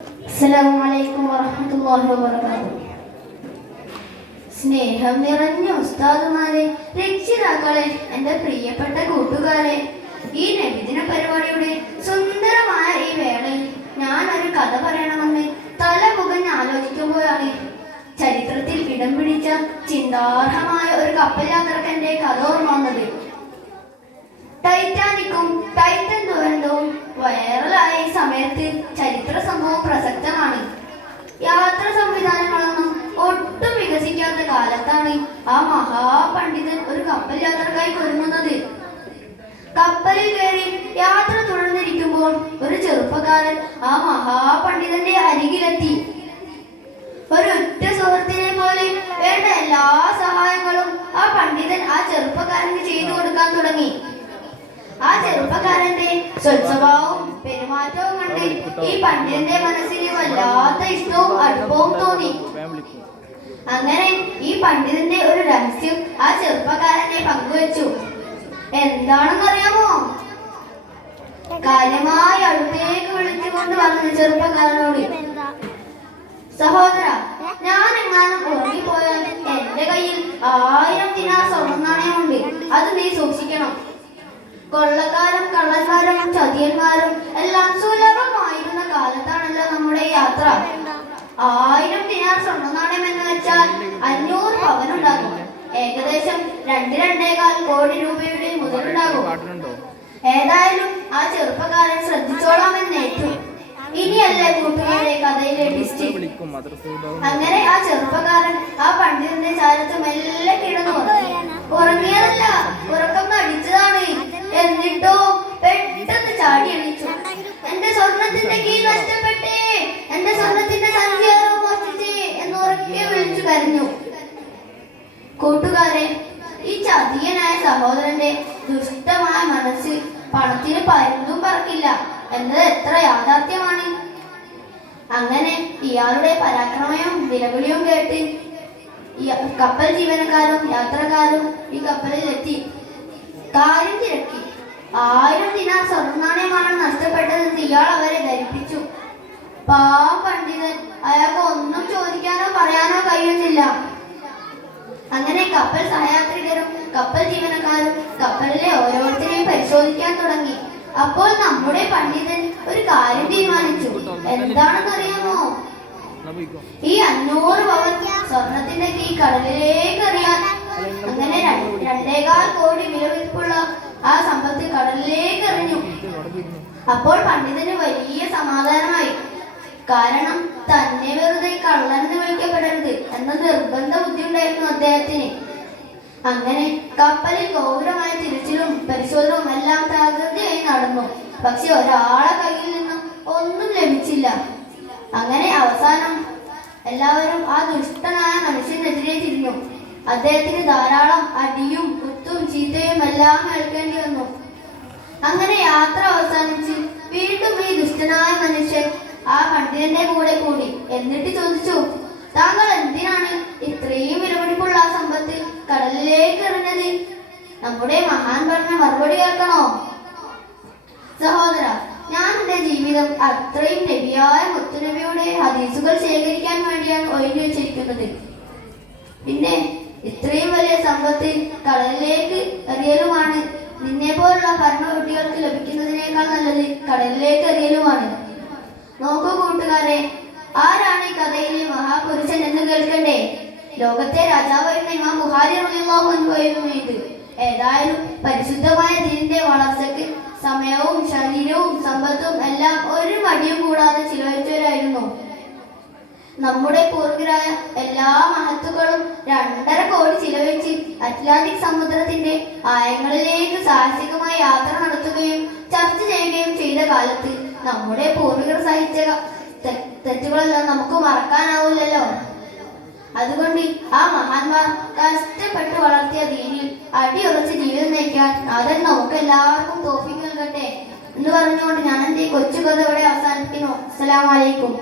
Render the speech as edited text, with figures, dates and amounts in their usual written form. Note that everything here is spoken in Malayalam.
അസ്സലാമു വറഹ്മത്തുള്ളാഹി വബറകാതുഹു. സ്നേഹം നിറഞ്ഞ ഉസ്താദുമാരെ, രക്ഷിതാക്കളെ, എൻ്റെ പ്രിയപ്പെട്ട കൂട്ടുകാരെ, ഈ നബിദിന പരിപാടിയുടെ സുന്ദരമായ ഈ വേളയിൽ ഞാൻ ഒരു കഥ പറയണമെന്ന് തല പുകഞ്ഞ് ആലോചിക്കുമ്പോഴാണ് ചരിത്രത്തിൽ ഇടം പിടിച്ച ചിന്താർഹമായ ഒരു കപ്പൽ യാത്രക്കാരൻ്റെ കഥ ഓർമ്മ വന്നത്. ടൈറ്റാനിക്കും ടൈറ്റൻ ദുരന്തവും വൈറലായ ഈ സമയത്ത് ചരിത്ര സംഭവം പ്രസക്തമാണ്. യാത്ര സംവിധാനങ്ങളൊന്നും ഒട്ടും വികസിക്കാത്ത കാലത്താണ് ആ മഹാപണ്ഡിതൻ ഒരു കപ്പൽ യാത്രക്കായി ഒരുങ്ങുന്നത്. കപ്പലിൽ കയറി യാത്ര തുടർന്നിരിക്കുമ്പോൾ ഒരു ചെറുപ്പക്കാരൻ ആ മഹാപണ്ഡിതന്റെ അരികിലെത്തി. ഒരൊറ്റ സുഹൃത്തിനെ പോലെ വേണ്ട എല്ലാ സഹായങ്ങളും ആ പണ്ഡിതൻ ആ ചെറുപ്പക്കാരന് ചെയ്തു കൊടുക്കാൻ തുടങ്ങി. ആ ചെറുപ്പക്കാരന്റെ സ്വഭാവവും പെരുമാറ്റവും കണ്ട് ഈ പണ്ഡിതന്റെ മനസ്സിന് വല്ലാത്ത ഇഷ്ടവും അടുപ്പവും തോന്നി. അങ്ങനെ ഈ പണ്ഡിതന്റെ ഒരു രഹസ്യം ആ ചെറുപ്പക്കാരനെ പങ്കുവച്ചു. എന്താണെന്നറിയാമോ? കാര്യമായി അടുത്തേക്ക് വിളിച്ചുകൊണ്ട് വന്ന ചെറുപ്പക്കാരനോട്, സഹോദര, ഞാൻ എങ്ങാനും ഉറങ്ങിപ്പോയാൽ എന്റെ കയ്യിൽ 1000 ദിനാർ സ്വർണ്ണ നാണയമുണ്ട്. അത് നീ സൂക്ഷിക്കണം. കൊള്ളക്കാരും കള്ളന്മാരും ചതിയന്മാരും എല്ലാം സുലഭമായിരുന്ന കാലത്താണല്ലോ നമ്മുടെ യാത്ര. 1000 ദിനാർ സ്വർണ്ണ നാണയം എന്ന് വെച്ചാൽ 500 പവനുണ്ടാകും. ഏകദേശം 2-2.25 കോടി രൂപയുടെ മുതലുണ്ടാകും. ഏതായാലും ആ ചെറുപ്പക്കാരൻ ശ്രദ്ധിച്ചോളാമെന്നേറ്റു. ഇനിയല്ലേ കൂട്ടുകാരെ കഥയിലെ ടിസ്റ്റ്. അങ്ങനെ ആ ചെറുപ്പക്കാരൻ ആ പണ്ഡിതന്റെ ചാരത്ത് മെല്ലെ കിടന്നു ഉറങ്ങിയതല്ല, ഉറക്കം നടിച്ചതാണ്. എന്നിട്ടോ പെട്ടെന്ന് ചാടി എണീച്ചു. എന്റെ സ്വർണത്തിന്റെ കീ നഷ്ടപ്പെട്ടേ, എന്റെ സ്വർണത്തിന്റെ സഞ്ചാരോ മോഷ്ടിച്ചേ എന്ന് ഉറക്കെ വിളിച്ചു കരഞ്ഞു. കൂട്ടുകാരെ, ഈ ചതിയനായ സഹോദരന്റെ ദുഷ്ടമായ മനസ്സ് പണത്തിന് പരുന്തും പറക്കില്ല എന്നത് എത്ര യാഥാർത്ഥ്യമാണ്. അങ്ങനെ ഇയാളുടെ പരാക്രമവും നിലവിളിയും കേട്ട് കപ്പൽ ജീവനക്കാരും യാത്രക്കാരും ഈ കപ്പലിൽ എത്തി. കാര്യം തിരക്കി. 1000 ദിനാർ സ്വർണ്ണ നാണയമാണ് നഷ്ടപ്പെട്ടതെന്ന് ഇയാൾ അവരെ ധരിപ്പിച്ചു. പാവം പണ്ഡിതൻ, അയാൾക്ക് ഒന്നും ചോദിക്കാനോ പറയാനോ കഴിയുന്നില്ല. അങ്ങനെ കപ്പൽ സഹയാത്രികരും കപ്പൽ ജീവനക്കാരും കപ്പലിലെ ഓരോരുത്തരെയും പരിശോധിക്കാൻ തുടങ്ങി. അപ്പോൾ നമ്മുടെ പണ്ഡിതൻ ഒരു കാര്യം തീരുമാനിച്ചു. എന്താണെന്നറിയാമോ? ഈ 500 പവൻ സ്വർണത്തിന്റെ കീ കടലിലേക്ക് എറിയാൻ. അങ്ങനെ 2.25 കോടി വിലപിടിപ്പുള്ള ആ സമ്പത്ത് കടലിലേക്ക് എറിഞ്ഞു. അപ്പോൾ പണ്ഡിതന് വലിയ സമാധാനമായി. കാരണം തന്നെ വെറുതെ കള്ളനെന്ന് വിളിക്കപ്പെടരുത് എന്ന നിർബന്ധ ബുദ്ധി ഉണ്ടായിരുന്നു അദ്ദേഹത്തിന്. അങ്ങനെ കപ്പലിൽ ഗൗരവമായ തിരച്ചിലും പരിശോധനവും എല്ലാം തകൃതിയായി നടന്നു. പക്ഷെ ഒരാളെ കയ്യിൽ നിന്നും ഒന്നും ലഭിച്ചില്ല. അങ്ങനെ അവസാനം എല്ലാവരും ആ ദുഷ്ടനായ മനുഷ്യനെതിരെ തിരിഞ്ഞു. അദ്ദേഹത്തിന് ധാരാളം അടിയും കുത്തും ചീത്തയും എല്ലാം ഏൽക്കേണ്ടി വന്നു. അങ്ങനെ യാത്ര അവസാനിച്ച് വീണ്ടും ഈ ദുഷ്ടനായ മനുഷ്യൻ ആ പണ്ഡിതന്റെ കൂടെ കൂടി. എന്നിട്ട് ചോദിച്ചു, താങ്കൾ എന്തിനാണ് ഇത്രയും വിലപിടിപ്പുള്ള ആ സമ്പത്ത് കടലിലേക്ക് എറിഞ്ഞത്? നമ്മുടെ മഹാൻ പറഞ്ഞ മറുപടി കേൾക്കണോ? സഹോദര, ഞാൻ എന്റെ ജീവിതം അത്രയും നബിയായ മുത്തുനബിയുടെ ഹദീസുകൾ ശേഖരിക്കാൻ വേണ്ടിയാണ് ഒഴിഞ്ഞു വെച്ചിരിക്കുന്നത്. പിന്നെ ഇത്രയും വലിയ സമ്പത്ത് കടലിലേക്ക് എറിയലുമാണ്. നിന്നെ പോലുള്ള ഭരണകുട്ടികൾക്ക് ലഭിക്കുന്നതിനേക്കാൾ നല്ലത് കടലിലേക്ക് എറിയലുമാണ്. നോക്കൂ കൂട്ടുകാരെ, ആരാണ് ഈ കഥയിലെ മഹാപുരുഷൻ എന്ന് കേൾക്കണ്ടേ? ലോകത്തെ രാജാവായിരുന്ന ഇമാം ബുഖാരി റളിയല്ലാഹു അൻഹു ആയിരുന്നു ഇത്. ഏതായാലും പരിശുദ്ധമായ ദീനിന്റെ വളർച്ചയ്ക്ക് സമയവും ശരീരവും സമ്പത്തും എല്ലാം ഒരു മടിയും കൂടാതെ ചിലവഴിച്ചവരായിരുന്നു. നമ്മുടെ പൂർവികരായ എല്ലാ മഹത്തുക്കളും 2.5 കോടി ചിലവഴിച്ച് അറ്റ്ലാന്റിക് സമുദ്രത്തിന്റെ ആഴങ്ങളിലേക്ക് സാഹസികമായ യാത്ര നടത്തുകയും ചർച്ച ചെയ്യുകയും ചെയ്ത കാലത്ത് നമ്മുടെ പൂർവികർ സഹിച്ച തെറ്റുകളെല്ലാം നമുക്ക് മറക്കാനാവില്ലല്ലോ. അതുകൊണ്ട് ആ മഹാന്മാർ കഷ്ടപ്പെട്ട് വളർത്തിയ ദീനിൽ അടിയുറച്ച് ജീവിതം നയിക്കാൻ നാഥൻ നമുക്ക് എല്ലാവർക്കും തൗഫീഖ് നൽകട്ടെ എന്ന് പറഞ്ഞുകൊണ്ട് ഞാൻ എന്റെ കൊച്ചു കഥ ഇവിടെ അവസാനിപ്പിക്കുന്നു. അസ്സലാമു അലൈക്കും.